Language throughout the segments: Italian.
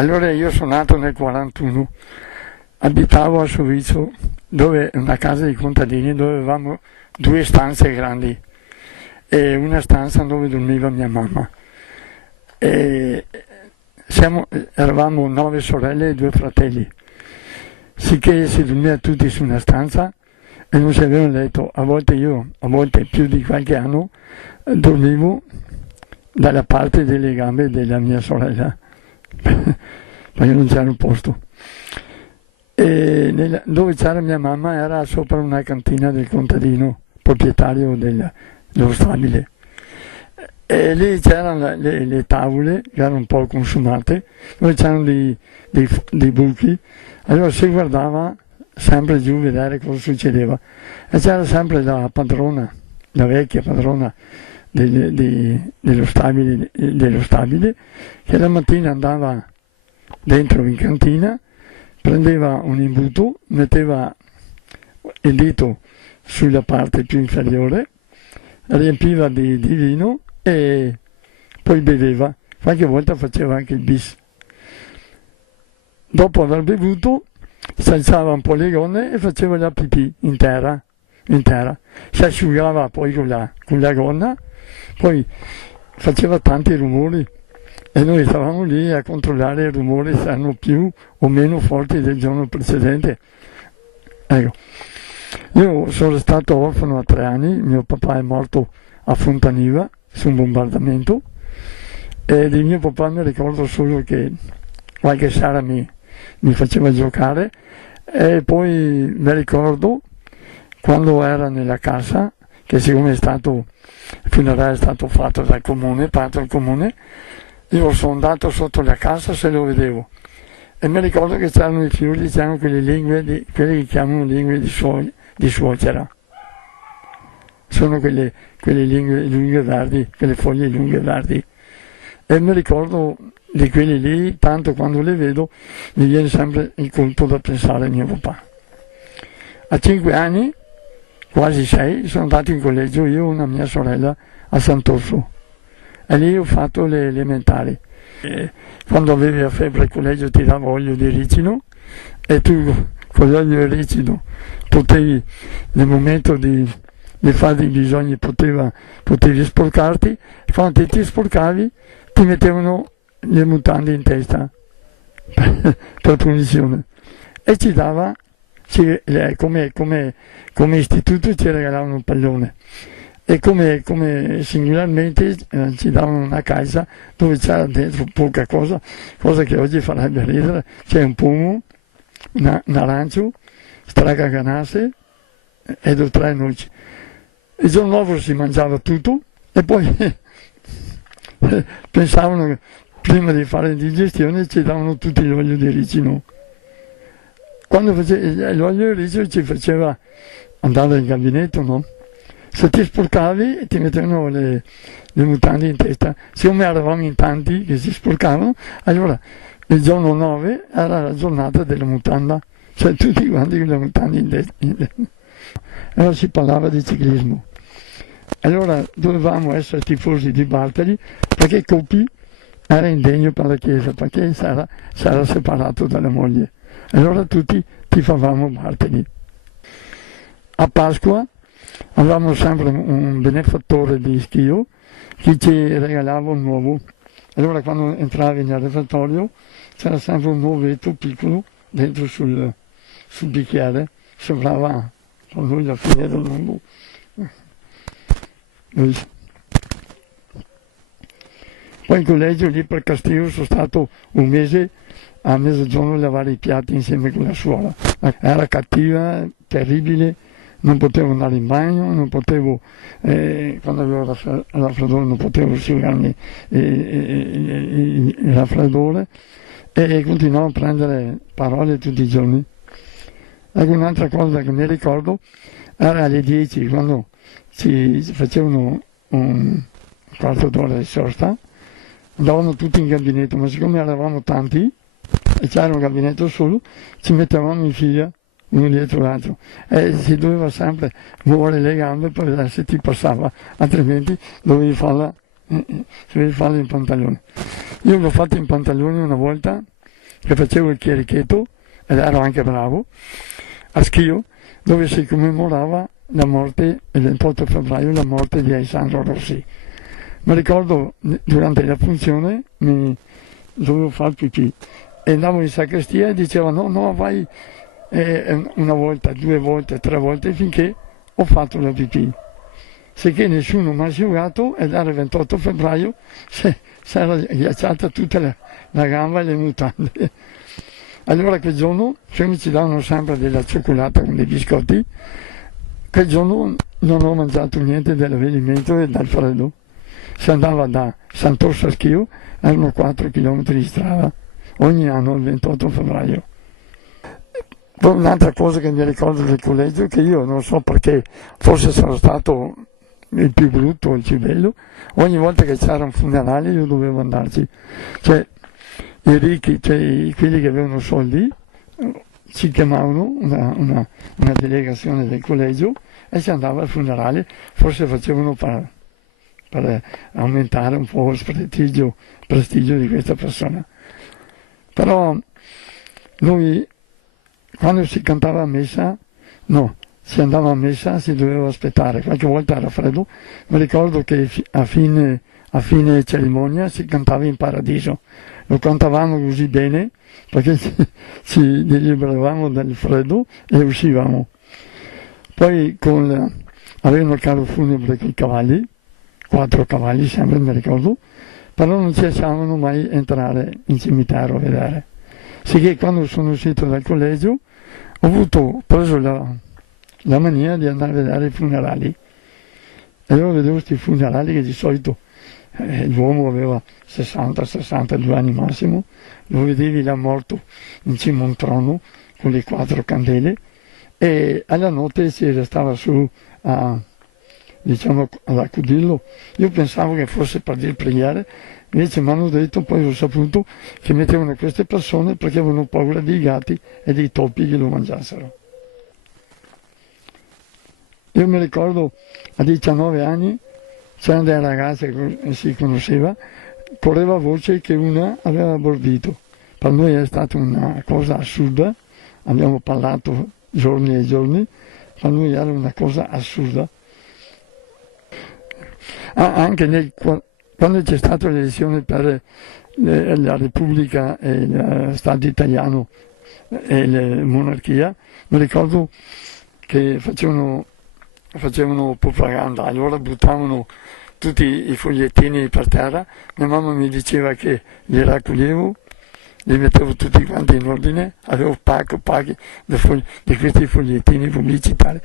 Allora io sono nato nel 41, abitavo a Sovizio, dove una casa di contadini dove avevamo due stanze grandi e una stanza dove dormiva mia mamma. E eravamo 9 sorelle e 2 fratelli, sicché si dormiva tutti su una stanza e non si aveva un letto. A volte più di qualche anno, dormivo dalla parte delle gambe della mia sorella, perché non c'era un posto. E dove c'era mia mamma era sopra una cantina del contadino, proprietario dello stabile. E lì c'erano le tavole, che erano un po' consumate, dove c'erano dei buchi. Allora si guardava sempre giù a vedere cosa succedeva. E c'era sempre la padrona, la vecchia padrona dello stabile, che la mattina andava dentro in cantina, prendeva un imbuto, metteva il dito sulla parte più inferiore, riempiva di vino e poi beveva. Qualche volta faceva anche il bis. Dopo aver bevuto si alzava un po' le gonne e faceva la pipì intera. Si asciugava poi con la gonna, poi faceva tanti rumori e noi stavamo lì a controllare i rumori se erano più o meno forti del giorno precedente. Ecco. Io sono stato orfano a 3 anni, mio papà è morto a Fontaniva su un bombardamento e di mio papà mi ricordo solo che qualche sera mi faceva giocare e poi mi ricordo quando era nella casa, che siccome il funerale è stato fatto dal comune, parte del comune, io sono andato sotto la casa se lo vedevo e mi ricordo che c'erano i fiori, c'erano quelle lingue, quelle che chiamano lingue di suocera. Sono quelle lingue lunghe verdi, quelle foglie lunghe verdi. E mi ricordo di quelle lì, tanto quando le vedo mi viene sempre il colpo da pensare a mio papà. A 5 anni, quasi 6, sono andato in collegio io e una mia sorella a Sant'Orso e lì ho fatto le elementari. E quando avevi la febbre al collegio ti dava olio di ricino e tu con l'olio di ricino potevi, nel momento di fare dei bisogni, potevi sporcarti e quando ti sporcavi ti mettevano le mutande in testa per punizione e ci dava, come istituto ci regalavano un pallone e come singolarmente ci davano una cassa dove c'era dentro poca cosa che oggi farebbe ridere. C'è un pomo, un arancio, stracaganasse e 2 o 3 noci. Il giorno dopo si mangiava tutto e poi pensavano che prima di fare l'indigestione ci davano tutti l'olio di ricino. Quando l'olio di ricino ci faceva andare in gabinetto, no? Se ti sporcavi ti mettevano le mutande in testa. Siccome eravamo in tanti che si sporcavano, allora il giorno 9 era la giornata della mutanda, cioè tutti quanti con le mutande in testa. Allora si parlava di ciclismo. Allora dovevamo essere tifosi di Bartali perché Coppi era indegno per la chiesa, perché si era separato dalla moglie. Allora tutti tifavamo Bartali. A Pasqua avevamo sempre un benefattore di schio che ci regalava un uovo. Allora quando entravi nel refettorio c'era sempre un uovetto piccolo dentro sul bicchiere, sembrava per lui la fine del mondo. Poi in collegio lì per Castiglio sono stato un mese a mezzogiorno a lavare i piatti insieme con la suora. Era cattiva, terribile, non potevo andare in bagno, non potevo, quando avevo il raffreddore non potevo asciugarmi il raffreddore e continuavo a prendere parole tutti i giorni. Ecco, un'altra cosa che mi ricordo era alle 10 quando ci facevano un quarto d'ora di sosta, andavano tutti in gabinetto, ma siccome eravamo tanti e c'era un gabinetto solo, ci mettevamo in fila uno dietro l'altro e si doveva sempre muovere le gambe per vedere se ti passava, altrimenti dovevi farla in pantalone. Io l'ho fatto in pantalone una volta che facevo il chierichetto, ed ero anche bravo, a Schio, dove si commemorava la morte, il 28 febbraio, la morte di Alessandro Rossi. Mi ricordo, durante la funzione, dovevo fare pipì, e andavo in sacrestia e diceva no, vai una volta, 2 volte, 3 volte, finché ho fatto la pipì. Sicché nessuno mi ha asciugato e dal 28 febbraio si era ghiacciata tutta la gamba e le mutande. Allora quel giorno, cioè ci davano sempre della cioccolata con dei biscotti, quel giorno non ho mangiato niente dell'avvenimento e dal freddo. Si andava da Sant'Orso a Schio, erano 4 km di strada, ogni anno il 28 febbraio. Poi un'altra cosa che mi ricordo del collegio, che io non so perché, forse sono stato il più brutto, il più bello, ogni volta che c'era un funerale io dovevo andarci. Cioè, i ricchi, cioè quelli che avevano soldi, ci chiamavano una delegazione del collegio e si andava al funerale, forse facevano per aumentare un po' il prestigio di questa persona. Però noi, quando si cantava a messa, no, si andava a messa, si doveva aspettare, qualche volta era freddo, mi ricordo che a fine cerimonia si cantava in paradiso, lo cantavamo così bene perché ci liberavamo dal freddo e uscivamo. Poi avevano il carro funebre con i cavalli, 4 cavalli sempre mi ricordo, però non ci lasciavano mai entrare in cimitero a vedere. Sicché quando sono uscito dal collegio ho preso la mania di andare a vedere i funerali. E allora vedevo questi funerali che di solito l'uomo aveva 60-62 anni massimo, lo vedevi là morto in cima a un trono con le 4 candele e alla notte si restava su ad accudirlo. Io pensavo che fosse per dire preghiere, invece mi hanno detto, poi ho saputo, che mettevano queste persone perché avevano paura dei gatti e dei topi che lo mangiassero. Io mi ricordo a 19 anni c'erano delle ragazze che si conosceva, correva voce che una aveva abortito. Per noi è stata una cosa assurda, abbiamo parlato giorni e giorni, per noi era una cosa assurda. Anche quando c'è stata l'elezione per la Repubblica e il Stato italiano e la monarchia, mi ricordo che facevano propaganda, allora buttavano tutti i fogliettini per terra, mia mamma mi diceva che li raccoglievo, li mettevo tutti quanti in ordine, avevo pacchi di questi fogliettini pubblicitari.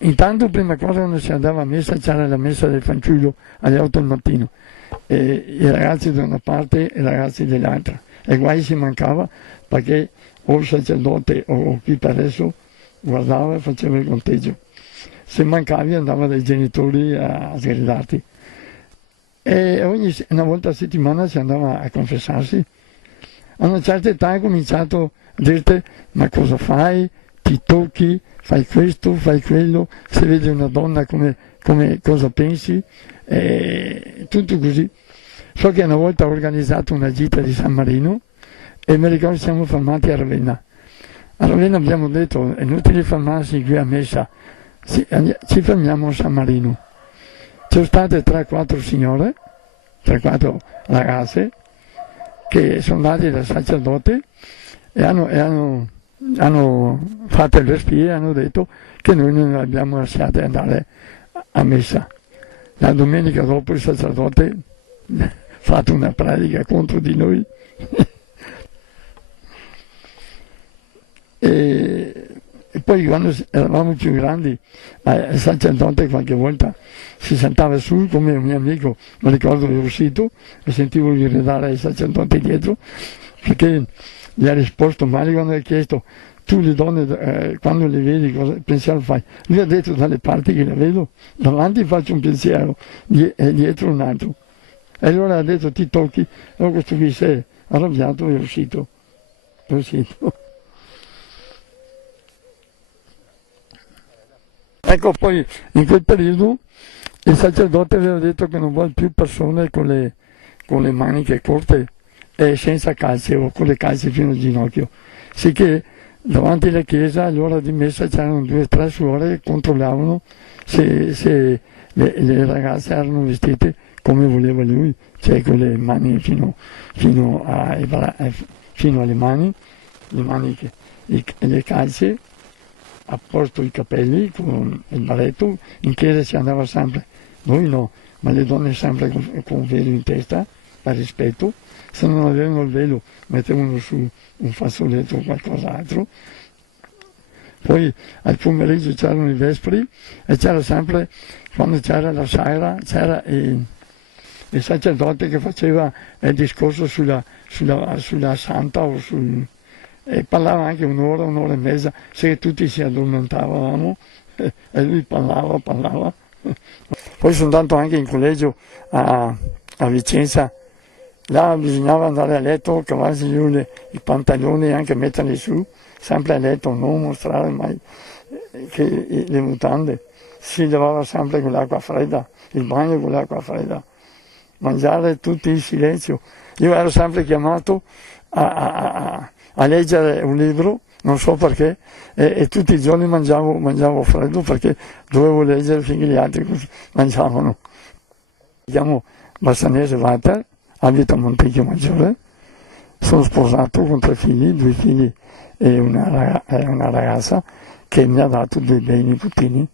Intanto prima cosa quando si andava a messa c'era la messa del fanciullo alle 8 del mattino, e i ragazzi da una parte e i ragazzi dall'altra, e guai si mancava perché o il sacerdote o chi per adesso guardava e faceva il conteggio. Se mancavi andava dai genitori a sgridarti. E una volta a settimana si andava a confessarsi. A una certa età ha cominciato a dirti: ma cosa fai? Ti tocchi? Fai questo? Fai quello? Se vedi una donna cosa pensi? Tutto così. So che una volta ho organizzato una gita di San Marino e mi ricordo che siamo fermati a Ravenna. A Ravenna abbiamo detto: è inutile fermarsi qui a messa, ci fermiamo a San Marino. Ci sono state 3-4 signore, 3-4 ragazze che sono andate dal sacerdote e hanno fatto le spie e hanno detto che noi non le abbiamo lasciate andare a messa. La domenica dopo il sacerdote ha fatto una predica contro di noi. E poi quando eravamo più grandi, il sacerdote qualche volta si sentava su, come un mio amico, mi ricordo che è uscito e sentivo gridare ai sacerdoti dietro, perché gli ha risposto male quando ha chiesto: tu le donne quando le vedi cosa pensiero fai? Lui ha detto: dalle parti che le vedo, davanti faccio un pensiero e dietro un altro. E allora ha detto: ti tocchi, allora questo qui si è arrabbiato e è uscito. Ecco, poi in quel periodo il sacerdote aveva detto che non vuole più persone con le maniche corte, e senza calze o con le calze fino al ginocchio. Sicché davanti alla chiesa all'ora di messa c'erano 2 o 3 suore che controllavano se le ragazze erano vestite come voleva lui, cioè con le mani fino alle mani, le calze, a posto i capelli con il baretto. In chiesa si andava sempre, noi no, ma le donne sempre con velo in testa, per rispetto. Se non avevano il velo mettevano su un fazzoletto o qualcos'altro. Poi al pomeriggio c'erano i vespri e c'era sempre, quando c'era la sera, c'era il sacerdote che faceva il discorso sulla santa e parlava anche un'ora e mezza, se tutti si addormentavamo e lui parlava. Poi sono andato anche in collegio a Vicenza. Là bisognava andare a letto, cavarsi giù i pantaloni e anche metterli su, sempre a letto, non mostrare mai le mutande. Si lavava sempre con l'acqua fredda, il bagno con l'acqua fredda, mangiare tutti in silenzio. Io ero sempre chiamato a leggere un libro, non so perché, e tutti i giorni mangiavo freddo perché dovevo leggere finché gli altri mangiavano. Mi chiamo Bassanese Walter, abito a Montecchio Maggiore, sono sposato con 3 figli, 2 figli e una ragazza che mi ha dato dei bei nipotini.